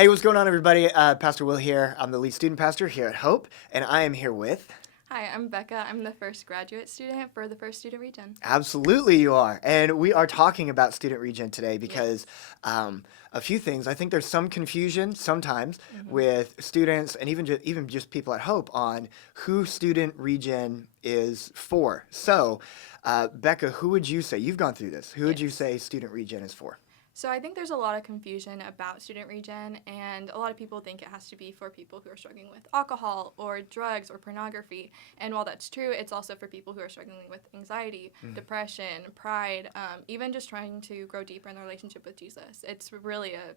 Hey, what's going on, everybody? Pastor Will here. I'm the lead student pastor here at Hope, and I am here with. Hi, I'm Becca. I'm the first graduate student for the First Student Region. Absolutely, you are. And we are talking about Student Region today Yes. because a few things. I think there's some confusion sometimes hmm with students and even just people at Hope on who Student Region is for. So, Becca, who would you say, you've gone through this, who would you Yes. say Student Region is for? So I think there's a lot of confusion about Student Region, and a lot of people think it has to be for people who are struggling with alcohol or drugs or pornography. And while that's true, it's also for people who are struggling with anxiety, depression, pride, even just trying to grow deeper in their relationship with Jesus. It's really a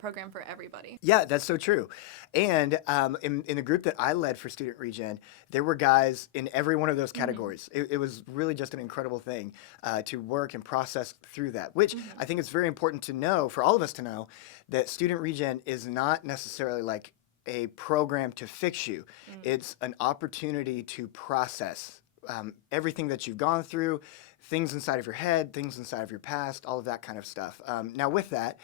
program for everybody. Yeah, that's so true. And in the group that I led for Student Region, there were guys in every one of those categories. It was really just an incredible thing to work and process through that, which I think it's very important to know, for all of us to know, that Student Region is not necessarily like a program to fix you. It's an opportunity to process everything that you've gone through, things inside of your head, things inside of your past, all of that kind of stuff. Now, with that,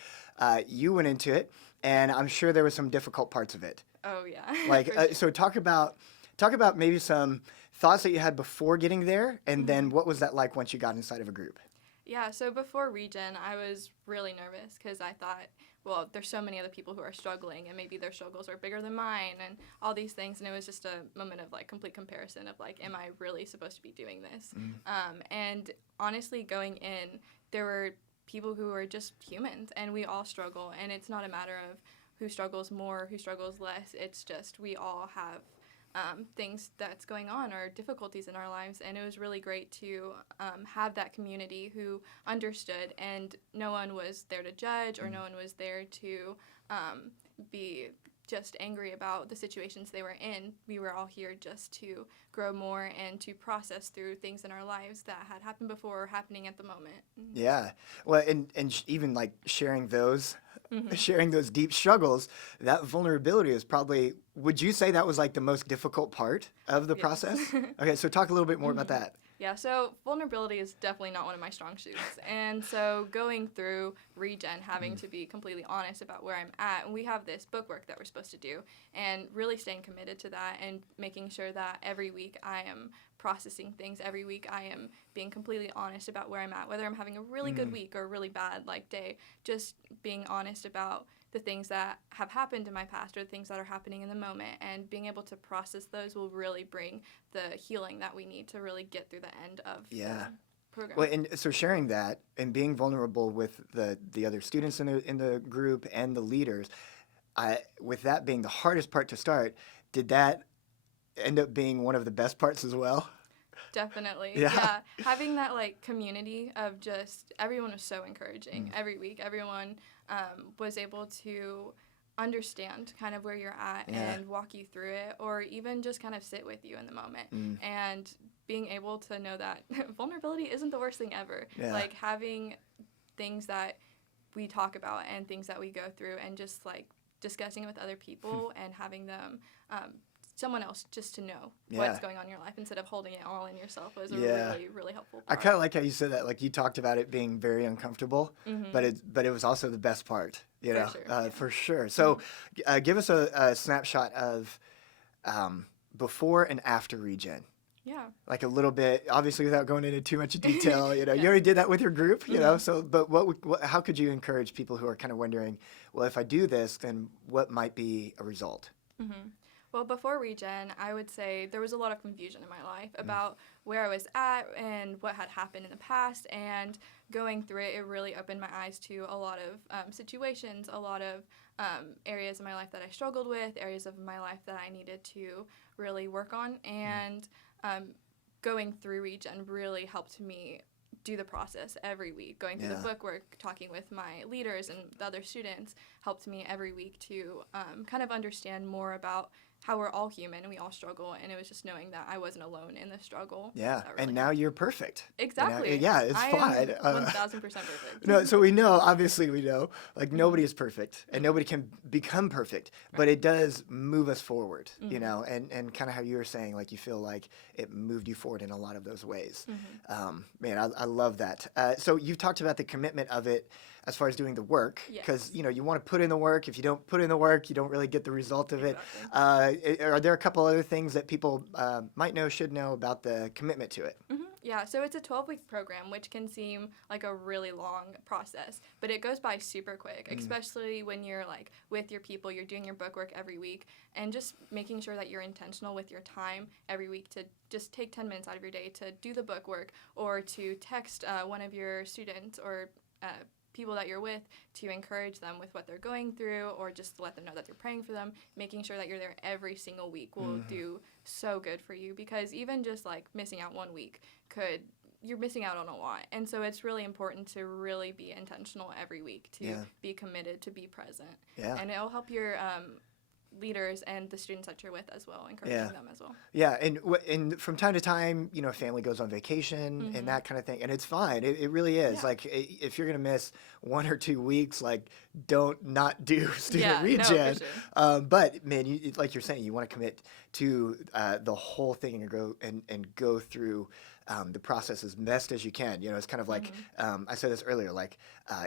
you went into it, and I'm sure there were some difficult parts of it. Oh, yeah. Like, For sure. so talk about maybe some thoughts that you had before getting there, and then what was that like once you got inside of a group? Yeah, so before Regen, I was really nervous because I thought, well, there's so many other people who are struggling, and maybe their struggles are bigger than mine, and all these things. And it was just a moment of like complete comparison of like, am I really supposed to be doing this? And honestly, going in, there were people who are just humans, and we all struggle, and it's not a matter of who struggles more, who struggles less. It's just we all have things that's going on or difficulties in our lives. And it was really great to have that community who understood, and no one was there to judge or no one was there to be just angry about the situations they were in. We were all here just to grow more and to process through things in our lives that had happened before or happening at the moment. Yeah. Well, and even like Mm-hmm. sharing those deep struggles, that vulnerability is probably, would you say that was like the most difficult part of the Yes. process? Okay, so talk a little bit more about that. Yeah, so vulnerability is definitely not one of my strong suits. And so going through Regen, having to be completely honest about where I'm at, and we have this bookwork that we're supposed to do, and really staying committed to that and making sure that every week I am processing things. Every week I am being completely honest about where I'm at, whether I'm having a really good week or a really bad like day, just being honest about the things that have happened in my past or the things that are happening in the moment, and being able to process those will really bring the healing that we need to really get through the end of Yeah. the program. Well, and so sharing that and being vulnerable with the other students in the group and the leaders, with that being the hardest part to start, did that end up being one of the best parts as well? Definitely. Yeah. Yeah. Having that like community of just everyone was so encouraging every week. Everyone was able to understand kind of where you're at Yeah. and walk you through it, or even just kind of sit with you in the moment. And being able to know that vulnerability isn't the worst thing ever. Yeah. Like having things that we talk about and things that we go through, and just like discussing it with other people and having them someone else just to know Yeah. what's going on in your life instead of holding it all in yourself was a Yeah. really, really helpful I part. kind of like how you said that. Like you talked about it being very uncomfortable, but it was also the best part. You For know, sure, yeah. for sure. So, give us a snapshot of before and after Regen. Yeah. Like a little bit, obviously, without going into too much detail. You know, you Yeah. already did that with your group. You know, so but how could you encourage people who are kind of wondering, well, if I do this, then what might be a result? Well, before Regen, I would say there was a lot of confusion in my life about where I was at and what had happened in the past. And going through it, it really opened my eyes to a lot of situations, a lot of areas of my life that I struggled with, areas of my life that I needed to really work on. And going through Regen really helped me do the process every week. Going through Yeah. the bookwork, talking with my leaders and the other students helped me every week to kind of understand more about how we're all human and we all struggle. And it was just knowing that I wasn't alone in the struggle. Yeah, that really and now helped. you're perfect. You know? Exactly. Yeah, it's I fine. am 1000% perfect. No, so we know, obviously, we know, like nobody is perfect and nobody can become perfect, but it does move us forward, you know, and kind of how you were saying, like you feel like it moved you forward in a lot of those ways. Man, I love that. So you've talked about the commitment of it as far as doing the work, because Yes. you want to put in the work. If you don't put in the work, you don't really get the result of it. Exactly. Are there a couple other things that people might know, should know about the commitment to it? Yeah, so it's a 12-week program, which can seem like a really long process, but it goes by super quick, especially when you're like with your people, you're doing your book work every week, and just making sure that you're intentional with your time every week to just take 10 minutes out of your day to do the book work or to text one of your students or people that you're with to encourage them with what they're going through or just to let them know that you're praying for them. Making sure that you're there every single week will do so good for you, because even just like missing out one week you're missing out on a lot. And so it's really important to really be intentional every week, to be committed, to be present. Yeah. And it'll help your leaders and the students that you're with as well, encouraging them as well. Yeah, and from time to time, family goes on vacation and that kind of thing, and it's fine. It really is. Yeah. Like, if you're gonna miss 1 or 2 weeks, like, don't not do student Yeah, no, regen. for sure. But man, like you're saying, you want to commit to the whole thing and go through the process as best as you can. It's kind of like I said this earlier. Like,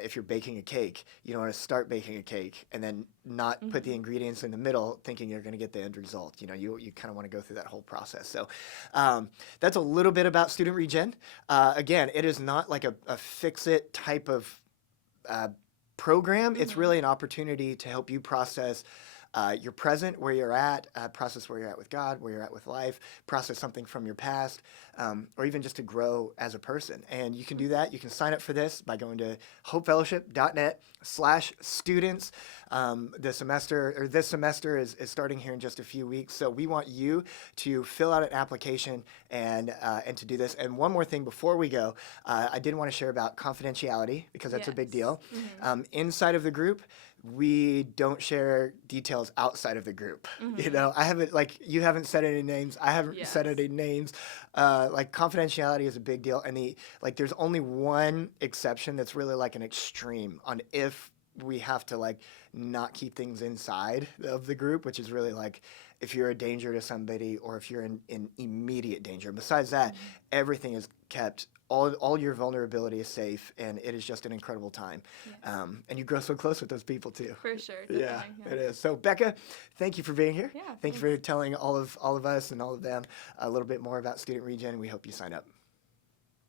if you're baking a cake, you don't want to start baking a cake and then not put the ingredients in the middle, thinking you're going to get the end result. You kind of want to go through that whole process. So that's a little bit about Student Regen. Again, it is not like a fix-it type of program. It's really an opportunity to help you process your present, where you're at, process where you're at with God, where you're at with life, process something from your past, or even just to grow as a person. And you can do that. You can sign up for this by going to hopefellowship.net/students. This semester is starting here in just a few weeks. So we want you to fill out an application and to do this. And one more thing before we go, I did want to share about confidentiality, because that's a big deal. Inside of the group, we don't share details outside of the group. I haven't, like, you haven't said any names. I haven't said any names. Like, confidentiality is a big deal. And there's only one exception that's really like an extreme on if we have to, like, not keep things inside of the group, which is really like if you're a danger to somebody or if you're in immediate danger. Besides that, everything is kept. All your vulnerability is safe, and it is just an incredible time. And you grow so close with those people too. For sure. Yeah, Definitely. it is. So Becca, thank you for being here. Yeah, Thank you for telling all of us and all of them a little bit more about Student Regen. We hope you sign up.